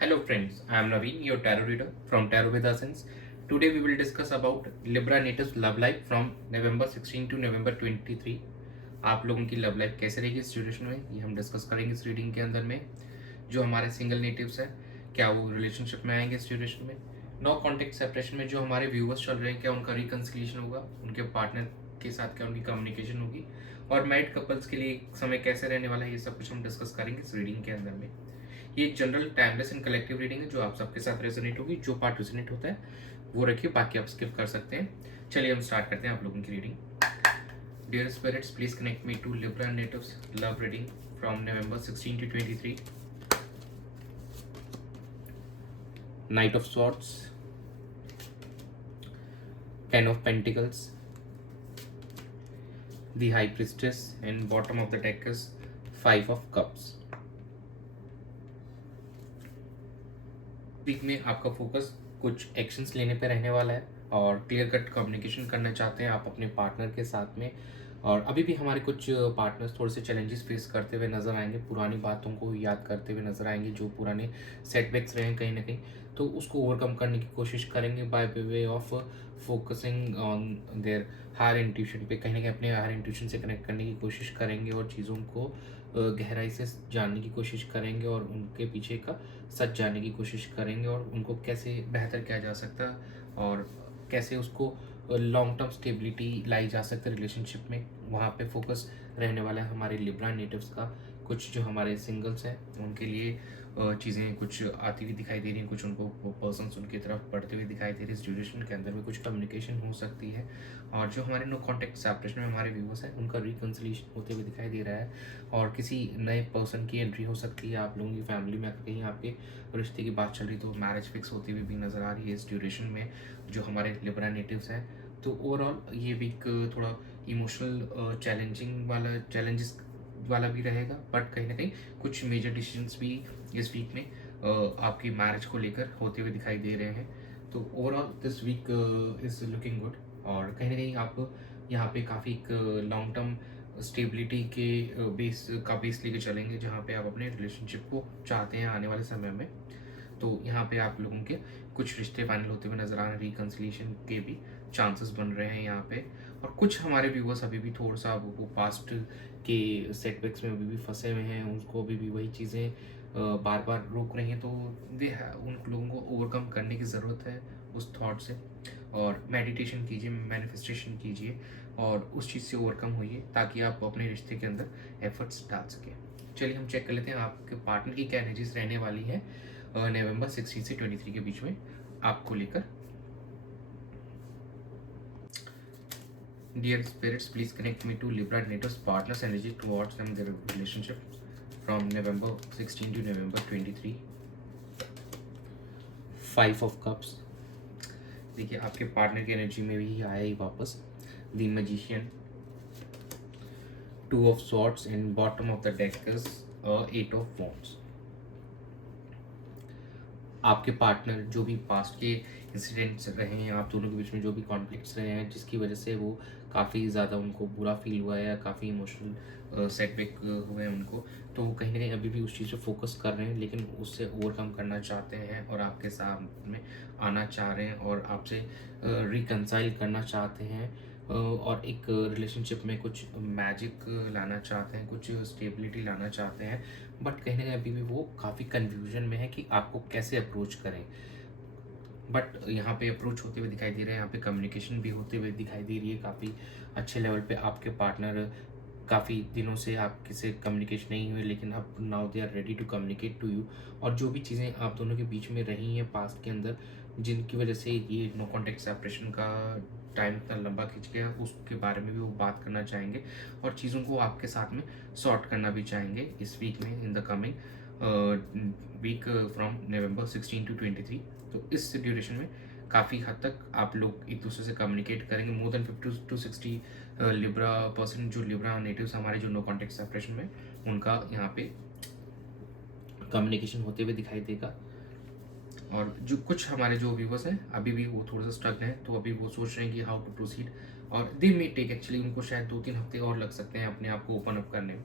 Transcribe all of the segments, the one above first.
Hello friends, I am Naveen, your tarot reader from Tarot with Ascens. Today we will discuss about Libra natives love life from November 16 to November 23. आप लोगों की love life कैसे रहेगी इस duration में, ये हम discuss करेंगे इस रीडिंग के अंदर में। जो हमारे सिंगल नेटिव्स हैं, क्या वो रिलेशनशिप में आएंगे इस ड्यूरेशन में। नो कॉन्टेक्ट सेपरेशन में जो हमारे व्यूवर्स चल रहे हैं, क्या उनका रिकन्सिलिएशन होगा, उनके पार्टनर के साथ क्या उनकी कम्युनिकेशन होगी, और मैरिड कपल्स के लिए समय कैसे रहने वाला है, ये सब कुछ हम डिस्कस करेंगे इस रीडिंग के अंदर में। ये एक general timeless and collective reading है जो आप सबके साथ रेजोनेट होगी। जो पार्ट रेजोनेट होता है वो रखिए, बाकी आप स्किप कर सकते हैं। चलिए हम स्टार्ट करते हैं आप लोगों की reading. Dear spirits, please connect me to Libra natives love reading from November 16 to 23. Knight of Swords, Ten of Pentacles, the High Priestess, and bottom of the deck is Five of Cups. Week में आपका focus कुछ actions लेने पे रहने वाला है और clear cut communication करना चाहते हैं आप अपने पार्टनर के साथ में। और अभी भी हमारे कुछ पार्टनर्स थोड़े से चैलेंजेस फेस करते हुए नज़र आएंगे, पुरानी बातों को याद करते हुए नज़र आएंगे, जो पुराने सेटबैक्स रहे हैं कहीं ना कहीं, तो उसको ओवरकम करने की कोशिश करेंगे by way of focusing on their higher intuition पे। कहीं ना कहीं अपने हायर इंट्यूशन से कनेक्ट करने की कोशिश करेंगे और चीज़ों को गहराई से जानने की कोशिश करेंगे और उनके पीछे का सच जानने की कोशिश करेंगे और उनको कैसे बेहतर किया जा सकता है और कैसे उसको लॉन्ग टर्म स्टेबिलिटी लाई जा सकती है रिलेशनशिप में। वहाँ पे फोकस रहने वाला है हमारे लिब्रा नेटिव्स का। कुछ जो हमारे सिंगल्स हैं उनके लिए चीज़ें कुछ आती हुई दिखाई दे रही हैं, कुछ उनको पर्सन्स उनकी तरफ बढ़ते हुए दिखाई दे रही है। इस ड्यूरेशन के अंदर में कुछ कम्युनिकेशन हो सकती है और जो हमारे नो कॉन्टेक्ट सेपरेशन में हमारे व्यूवर्स हैं उनका रिकन्सिलिएशन होते हुए दिखाई दे रहा है और किसी नए पर्सन की एंट्री हो सकती है आप लोगों की फैमिली में। कहीं आपके रिश्ते की बात चल रही तो मैरिज फिक्स होती हुई भी नज़र आ रही है इस ड्यूरेशन में जो हमारे लिब्रा नेटिव्स हैं। तो ओवरऑल ये वीक थोड़ा इमोशनल चैलेंजेस वाला भी रहेगा, बट कहीं ना कहीं कुछ मेजर डिसीजंस भी इस वीक में आपकी मैरिज को लेकर होते हुए दिखाई दे रहे हैं। तो overall this week is looking good और कहीं ना कहीं आप यहाँ पे काफ़ी एक लॉन्ग टर्म स्टेबिलिटी के बेस लेके चलेंगे, जहाँ पे आप अपने रिलेशनशिप को चाहते हैं आने वाले समय में। तो यहाँ पे आप लोगों के कुछ रिश्ते फाइनल होते हुए नजर आ रहे हैं, रिकन्सिलिएशन के भी चांसेस बन रहे हैं यहाँ पे। और कुछ हमारे व्यूवर्स अभी भी थोड़ा सा वो पास्ट के सेटबैक्स में अभी भी फंसे हुए हैं, उनको अभी भी वही चीज़ें बार बार रोक रही हैं। तो उन लोगों को ओवरकम करने की ज़रूरत है उस थॉट से, और मेडिटेशन कीजिए, मैनिफेस्टेशन कीजिए और उस चीज़ से ओवरकम होइए ताकि आप अपने रिश्ते के अंदर एफर्ट्स डाल सकें। चलिए हम चेक कर लेते हैं आपके पार्टनर की क्या एनर्जीज रहने वाली है November 16 से 23 के बीच में आपको लेकर। Dear spirits, please connect me to Libra natives partners energy towards them their relationship from November 16 to November 23. 5 of Cups। देखिए आपके पार्टनर की एनर्जी में भी आया ही वापस the magician, 2 of Swords and bottom of the deck is 8 of Wands। आपके partner जो भी पास्ट के इंसिडेंट्स रहे हैं, आप दोनों के बीच में जो भी कॉन्फ्लिक्ट्स रहे हैं जिसकी वजह से वो काफ़ी ज़्यादा उनको बुरा फील हुआ है या काफ़ी इमोशनल सेटबैक हुए हैं उनको, तो वो कहीं ना कहीं अभी भी उस चीज़ पे फोकस कर रहे हैं, लेकिन उससे ओवरकम करना चाहते हैं और आपके सामने आना चाह रहे हैं और आपसे रिकनसाइल करना चाहते हैं और एक रिलेशनशिप में कुछ मैजिक लाना चाहते हैं, कुछ स्टेबिलिटी लाना चाहते हैं। बट कहीं ना कहीं अभी भी वो काफ़ी कन्फ्यूजन में है कि आपको कैसे अप्रोच करें। बट यहाँ पे अप्रोच होते हुए दिखाई दे रहा है, यहाँ पे कम्युनिकेशन भी होते हुए दिखाई दे रही है काफ़ी अच्छे लेवल पे। आपके पार्टनर काफ़ी दिनों से आपके से कम्युनिकेशन नहीं हुए, लेकिन अब now they are ready to communicate to you. और जो भी चीज़ें आप दोनों के बीच में रही हैं पास्ट के अंदर, जिनकी वजह से ये नो कॉन्टेक्ट सेपरेशन का टाइम इतना लंबा खिंच गया, उसके बारे में भी वो बात करना चाहेंगे और चीज़ों को आपके साथ में सॉर्ट करना भी चाहेंगे इस वीक में, in the coming week from November 16 to 23। तो इस ड्यूरेशन में काफ़ी हद तक आप लोग एक दूसरे से कम्युनिकेट करेंगे। More than 50 to 60 Libra person, जो लिब्रा नेटिव्स हमारे जो नो कॉन्टेक्ट सेपरेशन में, उनका यहाँ पे कम्युनिकेशन होते हुए दिखाई देगा। और जो कुछ हमारे जो व्यूवर्स हैं अभी भी वो थोड़ा सा स्ट्रक हैं, तो अभी वो सोच रहे हैं कि हाउ टू प्रोसीड, और दे मे टेक एक्चुअली, उनको शायद 2-3 हफ्ते और लग सकते हैं अपने आप को ओपन अप करने में।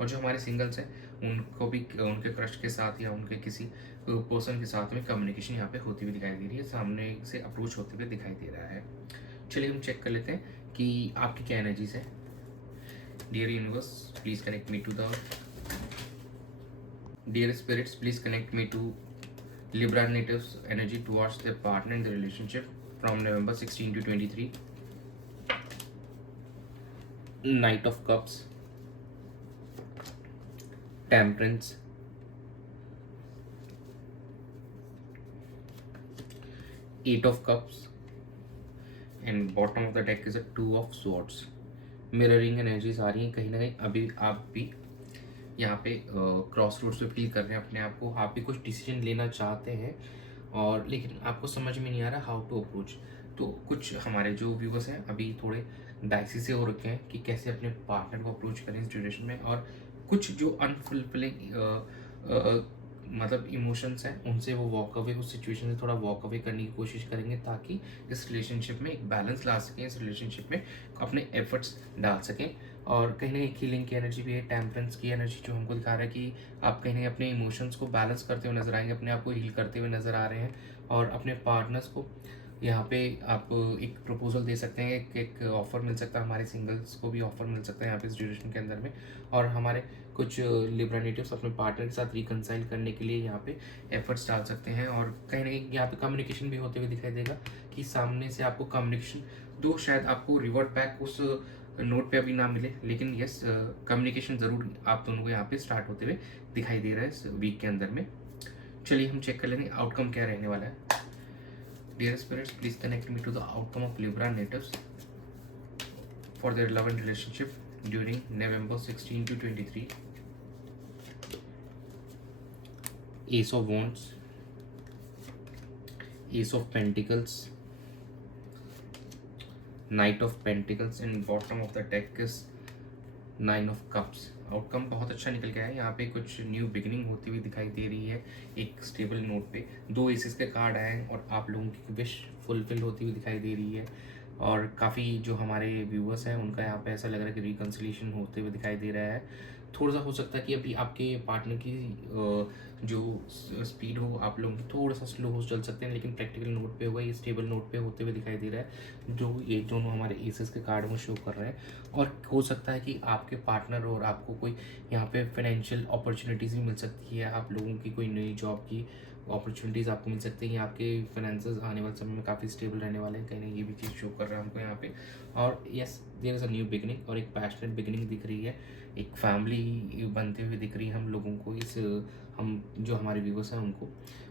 और जो हमारे सिंगल्स हैं उनको भी उनके क्रश के साथ या उनके किसी पर्सन के साथ में कम्युनिकेशन यहाँ पे होती हुई दिखाई दे रही है, सामने से अप्रोच होते हुए दिखाई दे रहा है। चलिए हम चेक कर लेते हैं कि आपकी क्या एनर्जीज है। Dear universe please connect me to the dear spirits please connect me to Libra natives energy towards their partner in the relationship from November 16 to 23. Knight of Cups, Temperance, Eight of Cups, and bottom of the deck is a Two of Swords. Mirroring energies आ रही हैं कहीं ना कहीं। अभी आप भी यहाँ पे क्रॉस रोड्स पे फील कर रहे हैं अपने आप को। आप भी कुछ डिसीजन लेना चाहते हैं और लेकिन आपको समझ में नहीं आ रहा हाउ टू अप्रोच। तो कुछ हमारे जो व्यूवर्स हैं अभी थोड़े डाइसी से हो रखे हैं कि कैसे अपने पार्टनर को अप्रोच करें इस ड्यूरेशन में, और कुछ जो अनफुलफिलिंग मतलब इमोशंस हैं उनसे वो वॉक अवे, उस सिचुएशन से थोड़ा वॉक अवे करने की कोशिश करेंगे ताकि इस रिलेशनशिप में एक बैलेंस ला सकें, इस रिलेशनशिप में अपने एफर्ट्स डाल सकें। और कहीं ना कहीं हीलिंग की एनर्जी भी है, टेम्परेंस की एनर्जी जो हमको दिखा रहा है कि आप कहीं ना कहीं अपने इमोशंस को बैलेंस करते हुए नजर आएंगे, अपने आप को हील करते हुए नजर आ रहे हैं, और अपने पार्टनर्स को यहाँ पे आप एक प्रपोजल दे सकते हैं, एक ऑफर मिल सकता है। हमारे सिंगल्स को भी ऑफर मिल सकता है यहाँ पे इस ड्यूरेशन के अंदर में। और हमारे कुछ लिब्रा नेटिव्स अपने पार्टनर के साथ रिकंसाइल करने के लिए यहाँ पे एफर्ट्स डाल सकते हैं, और कहीं ना कहीं यहाँ पे कम्युनिकेशन भी होते हुए दिखाई देगा कि सामने से आपको कम्युनिकेशन दो, शायद आपको रिवर्ट बैक उस नोट पे अभी ना मिले, लेकिन यस कम्युनिकेशन ज़रूर आप दोनों को यहाँ पे स्टार्ट होते हुए दिखाई दे रहा है इस वीक के अंदर में। चलिए हम चेक कर लेंगे आउटकम क्या रहने वाला है। Dear spirits please connect me to the outcome of Libra natives for their love and relationship during November 16 to 23. Ace of Wands, Ace of Pentacles, Knight of Pentacles, and bottom of the deck is Nine of Cups. Outcome बहुत अच्छा निकल गया है। यहाँ पे कुछ new beginning होती हुई दिखाई दे रही है एक स्टेबल नोट पे। दो एसेस के कार्ड आए हैं और आप लोगों की विश फुलफिल होती हुई दिखाई दे रही है, और काफ़ी जो हमारे व्यूअर्स हैं उनका यहाँ पे ऐसा लग रहा है कि रिकन्सिलिएशन होते हुए दिखाई दे रहा है। थोड़ा सा हो सकता है कि अभी आपके पार्टनर की जो स्पीड हो आप लोगों की थोड़ा सा स्लो हो चल सकते हैं, लेकिन प्रैक्टिकल नोट पे होगा, ये स्टेबल नोट पे होते हुए दिखाई दे रहा है। जो ये दोनों हमारे एसेस के कार्ड वो शो कर रहे हैं, और हो सकता है कि आपके पार्टनर और आपको कोई यहाँ पे फाइनेंशियल अपॉर्चुनिटीज़ भी मिल सकती है, आप लोगों की कोई नई जॉब की अपॉर्चुनिटीज़ आपको मिल सकती हैं, आपके फाइनेंसेस आने वाले समय में काफ़ी स्टेबल रहने वाले हैं, कहीं ना ये भी चीज़ शो कर रहा है हमको यहाँ पे। और yes there is a new beginning, और एक पैशनेट बिगिनिंग दिख रही है, एक फैमिली बनते हुए दिख रही है हम लोगों को, इस हम जो हमारे व्यूवर्स हैं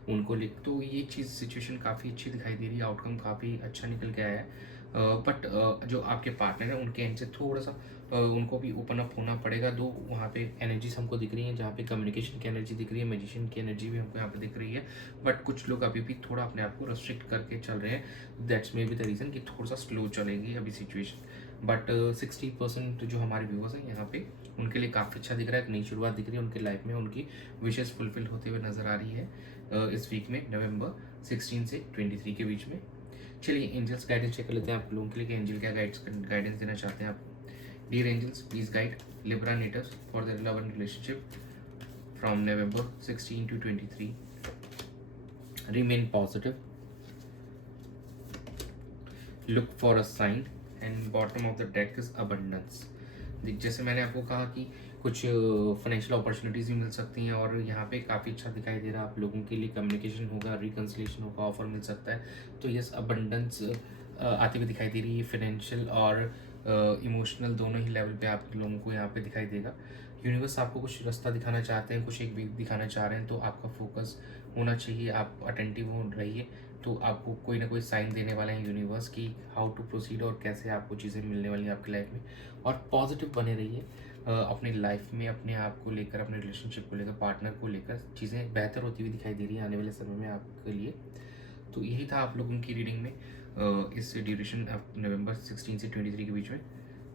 उनको लिख, तो ये चीज़ सिचुएशन काफ़ी अच्छी दिखाई दे रही है, आउटकम काफ़ी अच्छा निकल के आया है। बट जो आपके पार्टनर हैं उनके एंड से थोड़ा सा उनको भी ओपन अप होना पड़ेगा। दो वहाँ पे एनर्जीज हमको दिख रही हैं, जहाँ पे कम्युनिकेशन की एनर्जी दिख रही है, मैजिशियन की एनर्जी भी हमको यहाँ पे दिख रही है, बट कुछ लोग अभी भी थोड़ा अपने आप को रेस्ट्रिक्ट करके चल रहे हैं। That's may be the reason कि थोड़ा सा स्लो चलेगी अभी सिचुएशन। बट 60% जो हमारे व्यूवर्स हैं यहाँ पे उनके लिए काफ़ी अच्छा दिख रहा है, एक नई शुरुआत दिख रही है उनके लाइफ में, उनकी विशेज़ फुलफिल होते हुए नज़र आ रही है इस वीक में November 16 से 23 के बीच में। चलिए एंजल्स गाइडेंस चेक कर लेते हैं आप लोगों के लिए कि एंजल क्या गाइडेंस देना चाहते हैं आप। Dear angels please guide Libra natives for their love and relationship from November 16 to 23. Remain positive, look for a sign, and bottom of the deck is abundance. जैसे मैंने आपको कहा कि कुछ फाइनेंशियल अपॉर्चुनिटीज़ भी मिल सकती हैं, और यहाँ पे काफ़ी अच्छा दिखाई दे रहा है आप लोगों के लिए, कम्युनिकेशन होगा, रिकन्सिलेशन होगा, ऑफर मिल सकता है। तो यस अबंडेंस आती हुई दिखाई दे रही है, फाइनेंशियल और इमोशनल दोनों ही लेवल पे आप लोगों को यहाँ पे दिखाई देगा। यूनिवर्स आपको कुछ रास्ता दिखाना चाहते हैं, कुछ एक वीक दिखाना चाह रहे हैं, तो आपका फोकस होना चाहिए, आप अटेंटिव हो रहिए, तो आपको कोई ना कोई साइन देने वाले हैं यूनिवर्स की हाउ टू प्रोसीड और कैसे आपको चीज़ें मिलने वाली हैं आपकी लाइफ में। और पॉजिटिव बने रहिए अपनी लाइफ में, अपने आप को लेकर, अपने रिलेशनशिप को लेकर, पार्टनर को लेकर चीज़ें बेहतर होती हुई दिखाई दे रही हैं आने वाले समय में आपके लिए। तो यही था आप लोगों की रीडिंग में इस ड्यूरेशन November 16 से 23 के बीच में।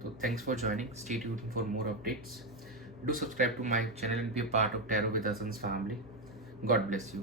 तो thanks for joining, stay tuned for more updates, do subscribe to my channel and be a part of tarot with us family. God bless you.